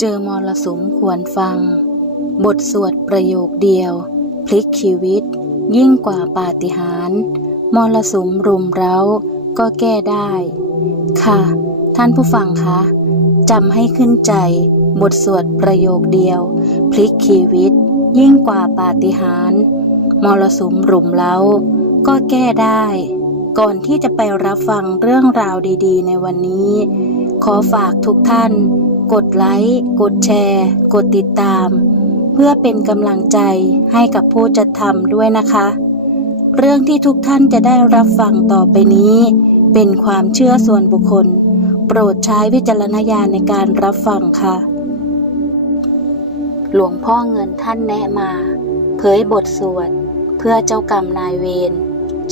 เจอมรสุมควรฟัง บทสวดประโยคเดียว พลิกชีวิต ยิ่งกว่าปาฏิหาริย์มรสุมรุมเร้า ก็แก้ได้ ค่ะ ท่านผู้ฟังคะจำให้ขึ้นใจ บทสวดประโยคเดียว พลิกชีวิต ยิ่งกว่าปาฏิหาริย์มรสุมรุมเร้า ก็แก้ได้ ก่อนที่จะไปรับฟังเรื่องราวดี ๆ ในวันนี้ ขอฝากทุกท่าน กดไลค์ กดแชร์ กดติดตาม เพื่อเป็นกำลังใจให้กับผู้จัดทำด้วยนะคะ เรื่องที่ทุกท่านจะได้รับฟังต่อไปนี้ เป็นความเชื่อส่วนบุคคล โปรดใช้วิจารณญาณในการรับฟังค่ะ หลวงพ่อเงินท่านแนะมา เผยบทสวด เพื่อเจ้ากรรมนายเวร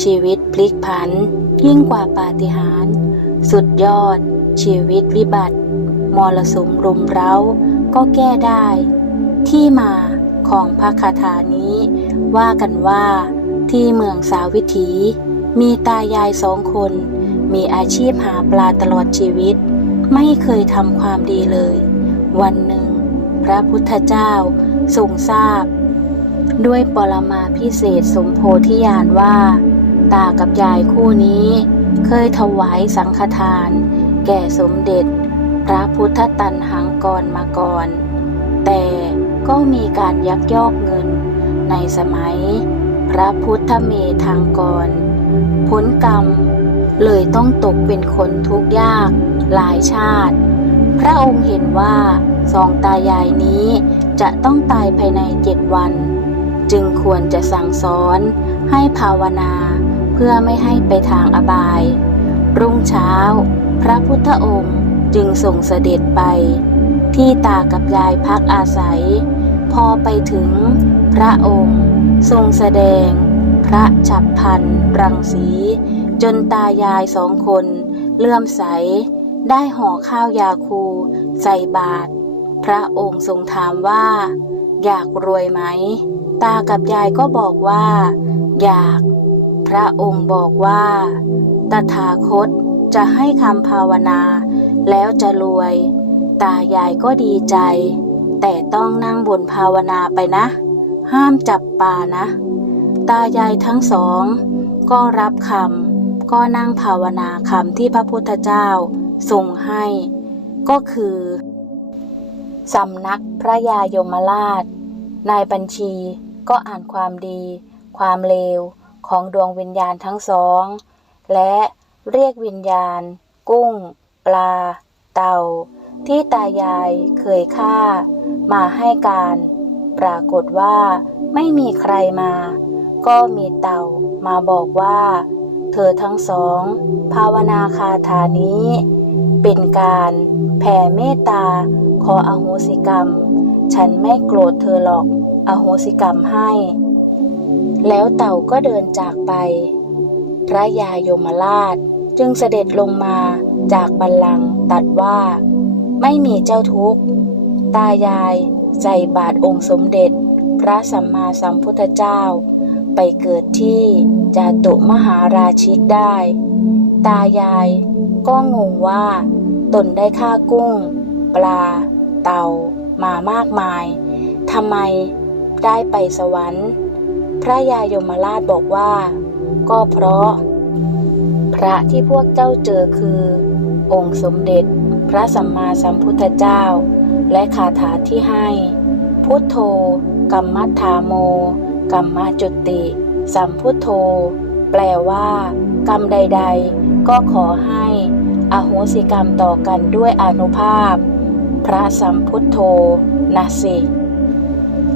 ชีวิตพลิกผัน ยิ่งกว่าปาฏิหาริย์สุดยอด ชีวิตวิบัติ มรสุมรุมเร้า ก็แก้ได้ ที่มาของพระคาถานี้ ว่ากันว่าที่เมืองสาวิถี มีตายายสองคน มีอาชีพหาปลาตลอดชีวิต ไม่เคยทำความดีเลย วันหนึ่ง พระพุทธเจ้าทรงทราบ ด้วยปรมาพิเศษสมโพธิญาณว่า ตากับยายคู่นี้ เคยถวายสังฆทาน แก่สมเด็จ พระพุทธตันหังกรมาก่อน แต่ก็มีการยักยอกเงิน ในสมัย พระพุทธเมธังกรผลกรรม เลยต้องตกเป็นคนทุกข์ยากหลายชาติ พระองค์เห็นว่าสองตายายนี้จะต้องตายภายในเจ็ดวัน จึงควรจะสั่งสอนให้ภาวนาเพื่อไม่ให้ไปทางอบาย รุ่งเช้า พระพุทธองค์ จึงส่งเสด็จไป ที่ตากับยายพักอาศัย พอไปถึงพระองค์ ทรงแสดง พระฉับพันรังสี จนตายายสองคนเลื่อมใส ได้ห่อข้าวยาคู ใส่บาตรพระองค์ทรงถามว่า อยากรวยไหม ตากับยายก็บอกว่า อยาก พระองค์บอกว่า ตถาคตจะให้คำภาวนา แล้วจะรวย ตายายก็ดีใจ แต่ต้องนั่งบนภาวนาไปนะ ห้ามจับปลานะ ตายายทั้งสอง ก็รับคำก็นั่งภาวนาคำที่พระพุทธเจ้าทรงให้ ก็คือสำนักพระยายมราช นายบัญชีก็อ่านความดี ความเลวของดวงวิญญาณทั้งสอง และเรียกวิญญาณ กุ้ง ปลา เต่า ที่ตายายเคยฆ่า มาให้การ ปรากฏว่าไม่มีใครมา ก็มีเต่ามาบอกว่า เธอทั้งสอง ภาวนาคาถานี้ เป็นการแผ่เมตตา ขออโหสิกรรม ฉันไม่โกรธเธอหรอก อโหสิกรรมให้ แล้วเต่าก็เดินจากไป พระยายมราชจึงเสด็จลงมา จากบัลลังก์ตัดว่า ไม่มีเจ้าทุกข์ ตายายใส่บาทองค์สมเด็จ พระสัมมาสัมพุทธเจ้า ไปเกิดที่จาตุมหาราชิกได้ ตายายก็งงว่า ตนได้ฆ่ากุ้ง ปลา เต่ามามากมายทำไมได้ไปสวรรค์ พระยายมราชบอกว่า ก็เพราะ พระที่พวกเจ้าเจอคือ องค์สมเด็จ พระสัมมาสัมพุทธเจ้า และคาถาที่ให้ พุทโธกัมมัฏฐาโมกัมมะจุติ สัมพุทโธ แปลว่า กรรมใด ๆ ก็ขอให้อโหสิกรรมต่อกันด้วยอนุภาพ พระสัมพุทโธนะสิ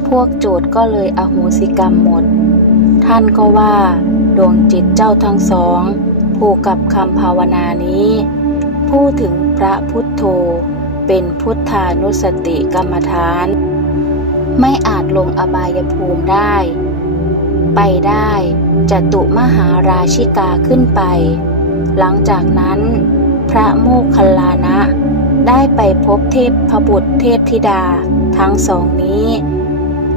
พวกโจทย์ก็เลยอโหสิกรรมหมด ท่านก็ว่า ดวงจิตเจ้าทั้งสอง ผูกกับคำภาวนานี้ พูดถึงพระพุทโธ เป็นพุทธานุสติกรรมฐาน ไม่อาจลงอบายภูมิได้ ไปได้จตุมหาราชิกาขึ้นไป หลังจากนั้นพระโมคคัลลานะ ได้ไปพบเทพพบุตรเทพธิดาทั้งสองนี้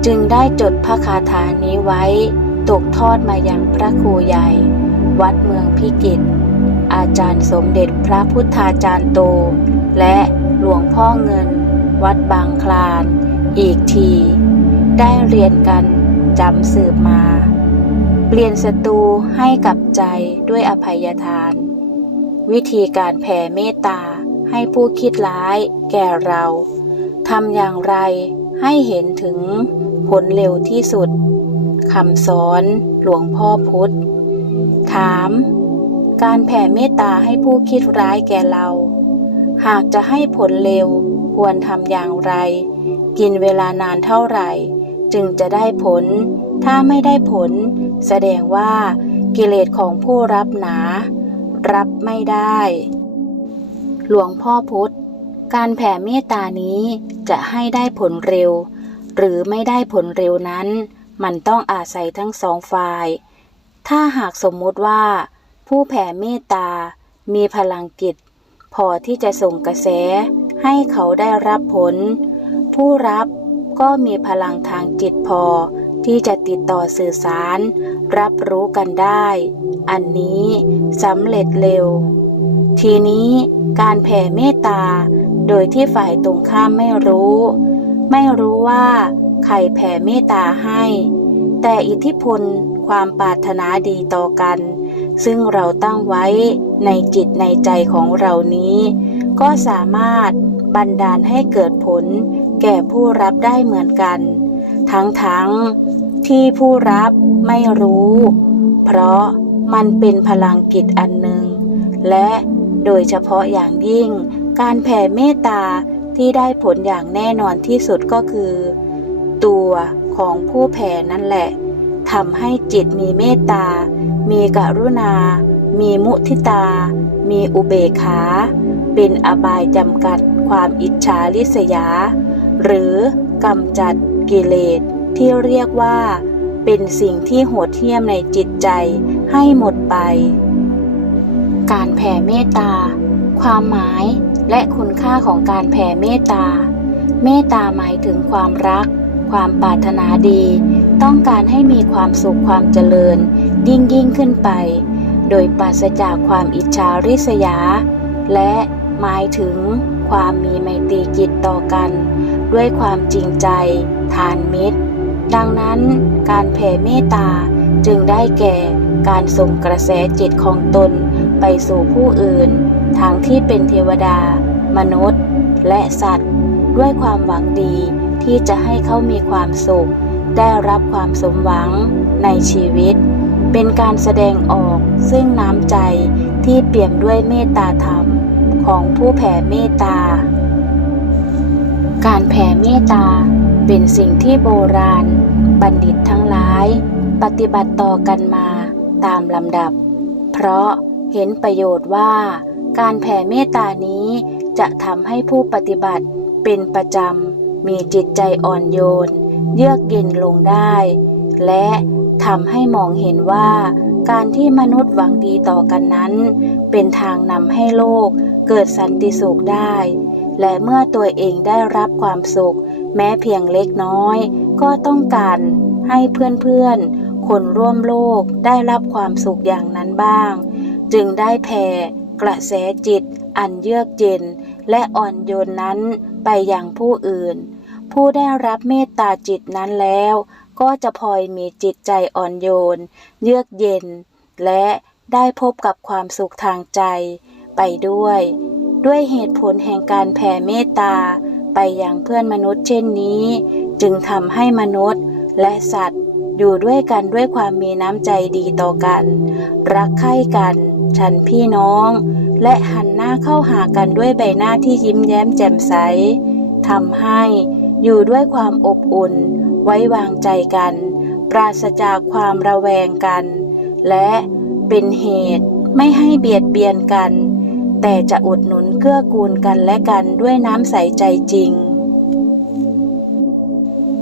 จึงได้จดพระคาถานี้ไว้ ตกทอดมาอย่างพระครูใหญ่ วัดเมืองพิกิตร อาจารย์สมเด็จพระพุทธาจารย์โต และหลวงพ่อเงิน วัดบางคลาน อีกที ได้เรียนกันจำสืบมา เปลี่ยนศัตรูให้กับใจด้วยอภัยทาน วิธีการแผ่เมตตาให้ผู้คิดร้ายแก่เราทำอย่างไรให้เห็นถึงผลเร็วที่สุดคำสอนหลวงพ่อพุธ ถาม การแผ่เมตตาให้ผู้คิดร้ายแก่เรา หากจะให้ผลเร็วควรทำอย่างไร กินเวลานานเท่าไหร่ จึงจะได้ผล ถ้าไม่ได้ผล แสดงว่ากิเลสของผู้รับหนา รับไม่ได้ หลวงพ่อพุธการแผ่เมตตานี้จะให้ได้ผลเร็ว หรือไม่ได้ผลเร็วนั้น มันต้องอาศัยทั้งสองฝ่าย ถ้าหากสมมุติว่า ผู้แผ่เมตตา มีพลังกิจพอที่จะส่งกระแส ให้เขาได้รับผล ผู้รับก็มีพลังทางจิตพอ ที่จะติดต่อสื่อสาร รับรู้กันได้ อันนี้สำเร็จเร็ว ทีนี้การแผ่เมตตา โดยที่ฝ่ายตรงข้ามไม่รู้ ไม่รู้ว่าใครแผ่เมตตาให้ แต่อิทธิพลความปรารถนาดีต่อกัน ซึ่งเราตั้งไว้ในจิตในใจของเรานี้ ก็สามารถบันดาลให้เกิดผลแก่ผู้รับได้เหมือนกัน ทั้งๆที่ผู้รับไม่รู้ เพราะมันเป็นพลังกิจอันหนึ่ง และโดยเฉพาะอย่างยิ่ง การแผ่เมตตาที่ได้ผลอย่างแน่นอนที่สุดก็คือ ตัวของผู้แผ่นั่นแหละทำให้จิตมีเมตตา มีกรุณา มีมุทิตา มีอุเบกขา เป็นอบายจำกัดความอิจฉาริษยา หรือกำจัดกิเลสที่เรียกว่า เป็นสิ่งที่โหดเหี้ยมในจิตใจให้หมดไป การแผ่เมตตา ความหมายและคุณค่าของการแผ่เมตตา เมตตาหมายถึงความรัก ความปรารถนาดี ต้องการให้มีความสุขความเจริญ ยิ่งยิ่งขึ้นไป โดยปราศจากความอิจฉาริษยา และหมายถึงความมีไมตรีจิตต่อกัน ด้วยความจริงใจ ทานมิตร ดังนั้นการแผ่เมตตาจึงได้แก่การส่งกระแสจิตของตนไปสู่ผู้อื่นทั้งที่เป็นเทวดา มนุษย์ และสัตว์ ด้วยความหวังดีที่จะให้เขามีความสุข ได้รับความสมหวังในชีวิต เป็นการแสดงออกซึ่งน้ำใจที่เปี่ยมด้วยเมตตาธรรมของผู้แผ่เมตตา การแผ่เมตตาเป็นสิ่งที่โบราณ บัณฑิตทั้งหลาย ปฏิบัติต่อกันมาตามลำดับ เพราะเห็นประโยชน์ว่า การแผ่เมตตานี้จะทำให้ผู้ปฏิบัติเป็นประจำมีจิตใจอ่อนโยน เยือกเย็นลงได้ และทำให้มองเห็นว่า การที่มนุษย์หวังดีต่อกันนั้น เป็นทางนำให้โลกเกิดสันติสุขได้ และเมื่อตัวเองได้รับความสุข แม้เพียงเล็กน้อย ก็ต้องการให้เพื่อนๆ คนร่วมโลกได้รับความสุขอย่างนั้นบ้าง จึงได้แผ่กระแสจิตอันเยือกเย็น และอ่อนโยนนั้นไปยังผู้อื่น ผู้ได้รับเมตตาจิตนั้นแล้ว ก็จะพลอยมีจิตใจอ่อนโยน เยือกเย็น และได้พบกับความสุขทางใจ ไปด้วย ด้วยเหตุผลแห่งการแผ่เมตตา ไปอยังเพื่อนมนุษย์เช่นนี้ จึงทำให้มนุษย์และสัตว์อยู่ด้วยกันด้วยความมีน้ำใจดีต่อกัน รักใคร่กัน ฉันพี่น้อง และหันหน้าเข้าหากันด้วยใบหน้าที่ยิ้มแย้มแจ่มใสทำให้ อยู่ด้วยความอบอุ่น ไว้วางใจกัน ปราศจากความระแวงกัน และเป็นเหตุไม่ให้เบียดเบียนกัน แต่จะอุดหนุนเกื้อกูลกันและกันด้วยน้ำใสใจจริง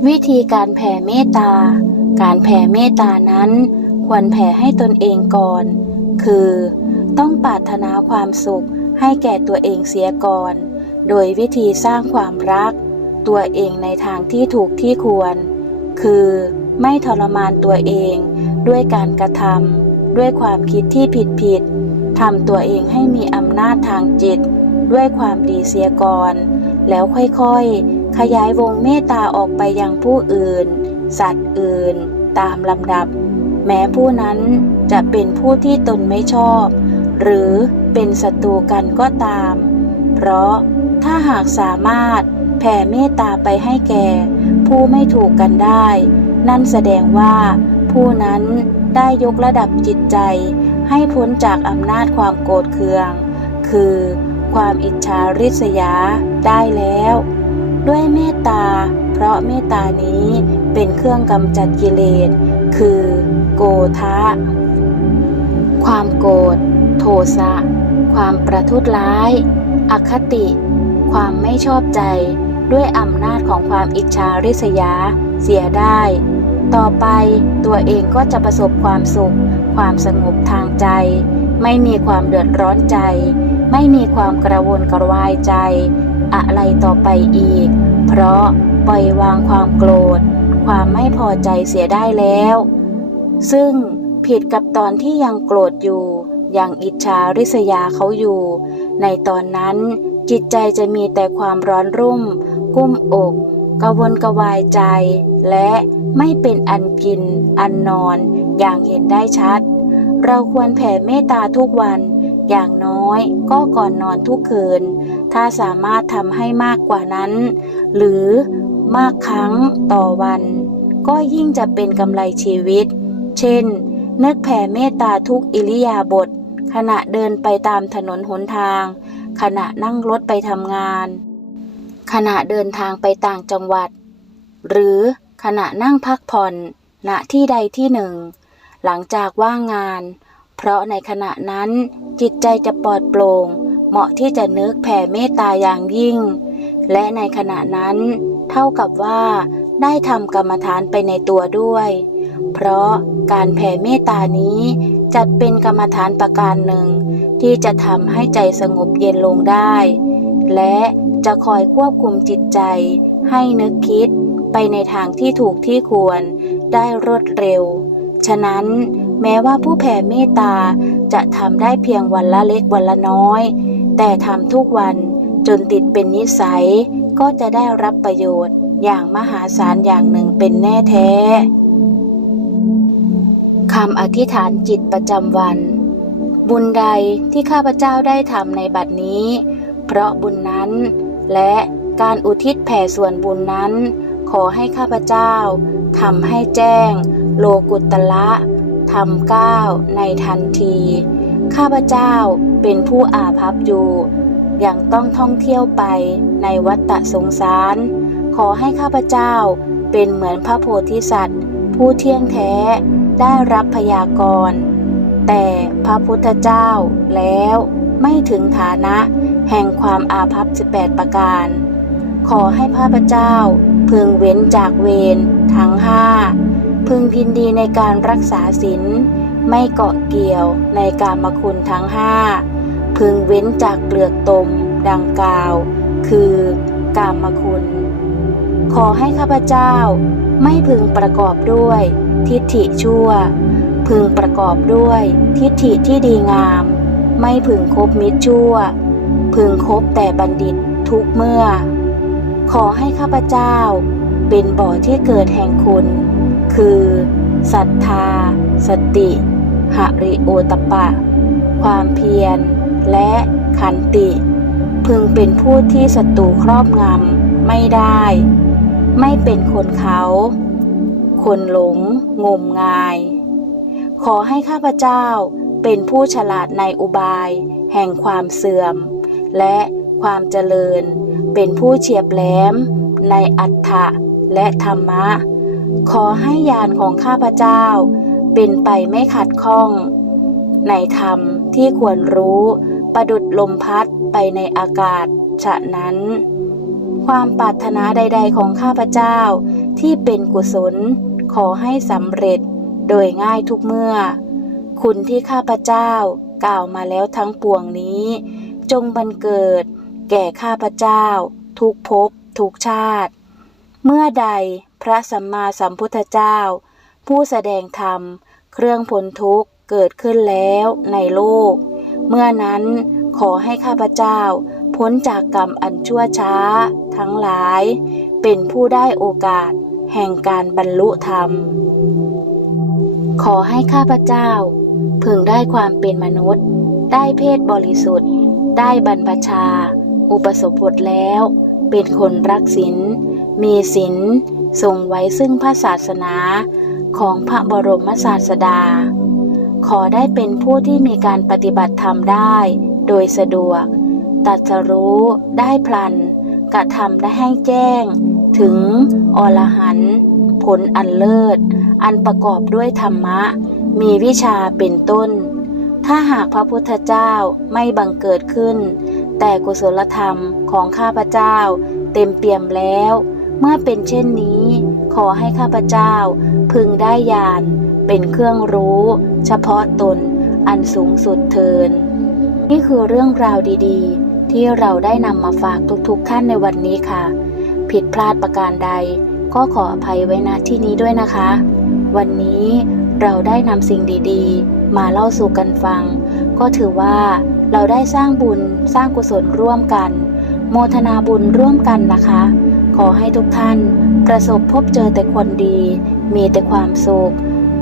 วิธีการแผ่เมตตา การแผ่เมตตานั้น ควรแผ่ให้ตนเองก่อน คือ ต้องปรารถนาความสุขให้แก่ตัวเองเสียก่อน โดยวิธีสร้างความรัก ตัวเองในทางที่ถูกที่ควร คือไม่ทรมานตัวเองด้วยการกระทำด้วยความคิดที่ผิดผิดทำตัวเองให้มีอำนาจทางจิต ด้วยความดีเสียก่อน แล้วค่อยๆ ขยายวงเมตตาออกไปยังผู้อื่น สัตว์อื่น ตามลำดับ แม้ผู้นั้นจะเป็นผู้ที่ตนไม่ชอบ หรือเป็นศัตรูกันก็ตาม เพราะถ้าหากสามารถ แผ่เมตตาไปให้แก่ ผู้ไม่ถูกกันได้ นั่นแสดงว่า ผู้นั้นได้ยกระดับจิตใจ ให้พ้นจากอำนาจความโกรธเคือง คือความอิจฉาริษยาได้แล้ว ด้วยเมตตา เพราะเมตตานี้เป็นเครื่องกำจัดกิเลส คือโกทะ ความโกรธ โทสะ ความประทุษร้าย อคติ ความไม่ชอบใจ ด้วยอำนาจของความอิจฉาริษยา เสียได้ ต่อไปตัวเองก็จะประสบความสุข ความสงบทางใจ ไม่มีความเดือดร้อนใจ ไม่มีความกระวนกระวายใจ อะไรต่อไปอีก เพราะปล่อยวางความโกรธ ความไม่พอใจเสียได้แล้ว ซึ่งผิดกับตอนที่ยังโกรธอยู่ ยังอิจฉาริษยาเขาอยู่ ในตอนนั้นจิตใจจะมีแต่ความร้อนรุ่ม กุ้มอกกระวนกระวายใจ และไม่เป็นอันกิน อันนอนอย่างเห็นได้ชัด เราควรแผ่เมตตาทุกวัน อย่างน้อยก็ก่อนนอนทุกคืน ถ้าสามารถทำให้มากกว่านั้น หรือมากครั้งต่อวัน ก็ยิ่งจะเป็นกำไรชีวิต เช่น นึกแผ่เมตตาทุกอิริยาบถขณะเดินไปตามถนนหนทาง ขณะนั่งรถไปทำงาน ขณะเดินทางไปต่างจังหวัด หรือขณะนั่งพักผ่อนณที่ใดที่หนึ่ง หลังจากว่างงาน เพราะในขณะนั้นจิตใจจะปลอดโปร่ง เหมาะที่จะนึกแผ่เมตตาอย่างยิ่ง และในขณะนั้น เท่ากับว่าได้ทำกรรมฐานไปในตัวด้วย เพราะการแผ่เมตตานี้จัดเป็นกรรมฐานประการหนึ่ง ที่จะทำให้ใจสงบเย็นลงได้ และจะคอยควบคุมจิตใจ ให้นึกคิดไปในทางที่ถูกที่ควรได้รวดเร็ว ฉะนั้นแม้ว่าผู้แผ่เมตตาจะทำได้เพียงวันละเล็กวันละน้อย แต่ทำทุกวันจนติดเป็นนิสัยก็จะได้รับประโยชน์อย่างมหาศาลอย่างหนึ่งเป็นแน่แท้คำอธิษฐานจิตประจำวัน บุญใดที่ข้าพเจ้าได้ทำในบัดนี้ เพราะบุญนั้น และการอุทิศแผ่ส่วนบุญนั้น ขอให้ข้าพเจ้าทำให้แจ้ง โลกุตละทำก้าวในทันที ข้าพเจ้าเป็นผู้อาภัพอยู่ยังต้องท่องเที่ยวไปในวัฏฏะสงสาร ขอให้ข้าพเจ้าเป็นเหมือนพระโพธิสัตว์ ผู้เที่ยงแท้ได้รับพยากรณ์แต่พระพุทธเจ้าแล้วไม่ถึงฐานะ แห่งความอาภัพ18 ประการ ขอให้ข้าพเจ้าพึงเว้นจากเวรทั้งห้าพึงยินดีในการรักษาศีลไม่เกาะเกี่ยวในการมคุณทั้งห้าพึงเว้นจากเปลือกตม ดังกล่าว คือกามคุณ ขอให้ข้าพเจ้าไม่พึงประกอบด้วย ทิฏฐิชั่ว พึงประกอบด้วย ทิฏฐิที่ดีงาม ไม่พึงคบมิตรชั่ว พึงคบแต่บัณฑิตทุกเมื่อ ขอให้ข้าพเจ้าเป็นบ่อที่เกิดแห่งคุณ คือศรัทธา สติหริโอตปะ ความเพียร และขันติ พึงเป็นผู้ที่ศัตรูครอบงำไม่ได้ ไม่เป็นคนเขา คนหลงงมงาย ขอให้ข้าพเจ้าเป็นผู้ฉลาดในอุบายแห่งความเสื่อม และความเจริญ เป็นผู้เฉียบแหลม ในอัฏฐะและธรรมะ ขอให้ญาณของข้าพเจ้า เป็นไปไม่ขัดข้อง ในธรรมที่ควรรู้ ประดุดลมพัดไปในอากาศ ฉะนั้น ความปรารถนาใด ๆ ของข้าพเจ้าที่เป็นกุศล ขอให้สำเร็จโดยง่ายทุกเมื่อ คุณที่ข้าพเจ้ากล่าวมาแล้วทั้งปวงนี้ จงบันเกิด แก่ข้าพเจ้า ทุกภพทุกชาติ เมื่อใดพระสัมมาสัมพุทธเจ้า ผู้แสดงธรรม เครื่องพ้นทุกข์เกิดขึ้นแล้วในโลก เมื่อนั้นขอให้ข้าพเจ้าพพ้นจากกรรมอันชั่วช้า ทั้งหลาย เป็นผู้ได้โอกาส แห่งการบรรลุธรรม ขอให้ข้าพเจ้า พึงได้ความเป็นมนุษย์ ได้เพศบริสุทธิ์ ได้บรรพชา อุปสมบทแล้ว เป็นคนรักศีลมีศีลทรงไว้ซึ่งพระศาสนาของพระบรมศาสดา ขอได้เป็นผู้ที่มีการปฏิบัติธรรมได้ โดยสะดวก ตัดสรู้ได้พลัน กระทำได้ให้แจ้ง ถึงอรหันต์ผลอันเลิศ อันประกอบด้วยธรรมะ มีวิชาเป็นต้น ถ้าหากพระพุทธเจ้าไม่บังเกิดขึ้น แต่กุศลธรรมของข้าพเจ้า เต็มเปี่ยมแล้ว เมื่อเป็นเช่นนี้ ขอให้ข้าพเจ้าพึงได้ญาณเป็นเครื่องรู้ เฉพาะตนอันสูงสุดเทิน นี่คือเรื่องราวดีๆ ที่เราได้นำมาฝากทุกๆท่านในวันนี้ค่ะ ผิดพลาดประการใด ก็ขออภัยไว้ณที่นี้ด้วยนะคะ วันนี้เราได้นำสิ่งดีๆ มาเล่าสู่กันฟัง ก็ถือว่าเราได้สร้างบุญสร้างกุศลร่วมกัน โมทนาบุญร่วมกันนะคะ ขอให้ทุกท่านประสบพบเจอแต่คนดี มีแต่ความสุข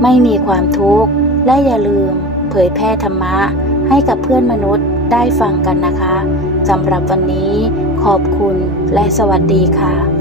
ไม่มีความทุกข์ และอย่าลืม เผยแพร่ธรรมะ ให้กับเพื่อนมนุษย์ได้ฟังกันนะคะสำหรับวันนี้ขอบคุณและสวัสดีค่ะ